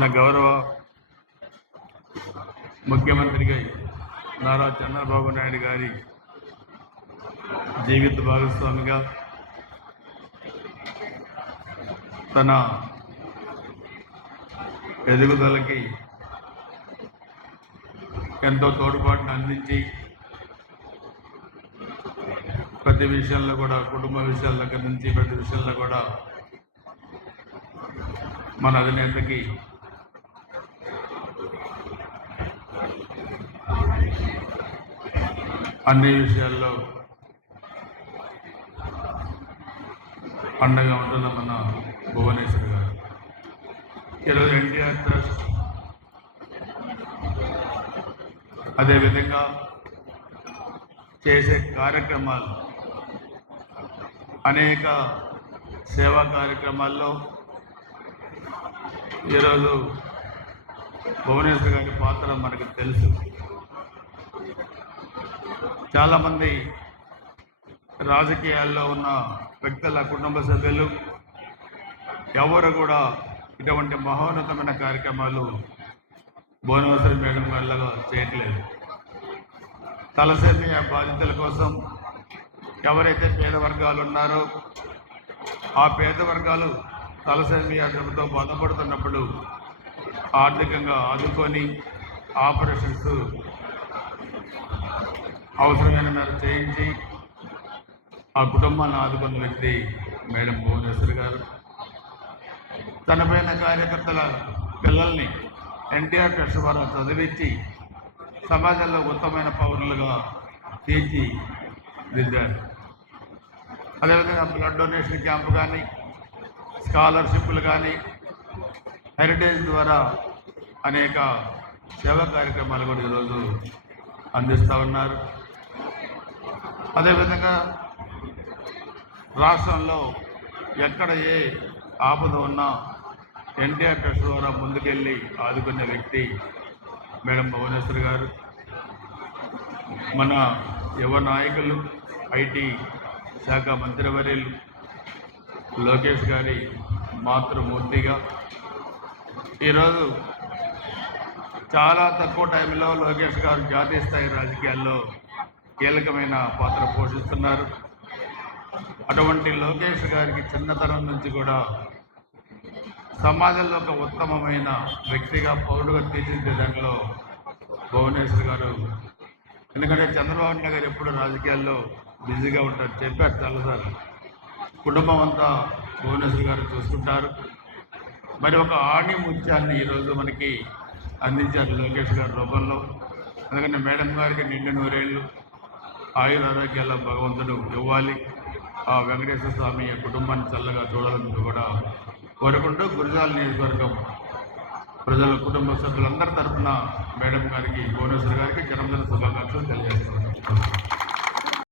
నా గౌరవ ముఖ్యమంత్రిగా నారా చంద్రబాబు నాయుడు గారి జీవిత భాగస్వామిగా తన ఎదుగుదలకి ఎంతో తోడ్పాటును అందించి ప్రతి విషయంలో కూడా కుటుంబ విషయాల దగ్గర నుంచి ప్రతి విషయంలో కూడా మన అధినేతకి అన్ని విషయాల్లో అండగా ఉంటున్న మన భువనేశ్వర్ గారు ఈరోజు ఎన్టీఆర్ ట్రస్ట్ అదేవిధంగా చేసే కార్యక్రమాలు అనేక సేవా కార్యక్రమాల్లో ఈరోజు భువనేశ్వర్ గారి పాత్ర మనకు తెలుసు. చాలామంది రాజకీయాల్లో ఉన్న వ్యక్తుల కుటుంబ సభ్యులు ఎవరు కూడా ఇటువంటి మహోన్నతమైన కార్యక్రమాలు భువనేశ్వరి మేడం వల్ల చేయట్లేదు. తలసేమియా బాధితుల కోసం ఎవరైతే పేద వర్గాలు ఉన్నారో ఆ పేద వర్గాలు తలసేమియా జబ్బుతో బాధపడుతున్నప్పుడు ఆర్థికంగా ఆదుకొని ఆపరేషన్స్ అవసరమైన మేర చేయించి ఆ కుటుంబాన్ని ఆదుకున్న వ్యక్తి మేడం భువనేశ్వర్ గారు. చనిపోయిన కార్యకర్తల పిల్లల్ని ఎన్టీఆర్ ట్రస్ట్ ద్వారా చదివించి సమాజంలో ఉత్తమమైన పౌరులుగా తీర్చిదిద్దారు. అదేవిధంగా బ్లడ్ డొనేషన్ క్యాంపు కానీ స్కాలర్షిప్లు కానీ హెరిటేజ్ ద్వారా అనేక సేవా కార్యక్రమాలు కూడా ఈరోజు అందిస్తూ ఉన్నారు. అదేవిధంగా రాష్ట్రంలో ఎక్కడ ఏ ఆపద ఉన్నా ఎన్టీఆర్ ట్రస్ట్ ద్వారా ముందుకెళ్ళి ఆదుకునే వ్యక్తి మేడం భువనేశ్వర్ గారు. మన యువ నాయకులు ఐటీ శాఖ మంత్రివర్యులు లోకేష్ గారి మాతృమూర్తిగా ఈరోజు చాలా తక్కువ టైంలో లోకేష్ గారు జాతీయ స్థాయి రాజకీయాల్లో కీలకమైన పాత్ర పోషిస్తున్నారు. అటువంటి లోకేష్ గారికి చిన్నతనం నుంచి కూడా సమాజంలో ఒక ఉత్తమమైన వ్యక్తిగా పౌరుడుగా తీర్చిదిద్దే దాంట్లో భువనేశ్వర్ గారు. ఎందుకంటే చంద్రబాబు నాయుడు గారు ఎప్పుడు రాజకీయాల్లో బిజీగా ఉంటారు, చెప్పారు చాలాసార్లు. కుటుంబం అంతా భువనేశ్వర్ గారు చూసుకుంటారు. మరి ఒక ఆణి ముత్యాన్ని ఈరోజు మనకి అందించారు లోకేష్ గారి రూపంలో. అందుకని మేడం గారికి నిండు నూరేళ్ళు ఆయుర ఆరోగ్యాల భగవంతుడు ఇవ్వాలి. ఆ వెంకటేశ్వర స్వామి కుటుంబాన్ని చల్లగా చూడాలని కూడా కోరుకుంటూ గురజాల నియోజకవర్గం ప్రజల కుటుంబ సభ్యులందరి తరఫున మేడం గారికి భువనేశ్వర్ గారికి జన్మదిన శుభాకాంక్షలు తెలియజేస్తున్నాను.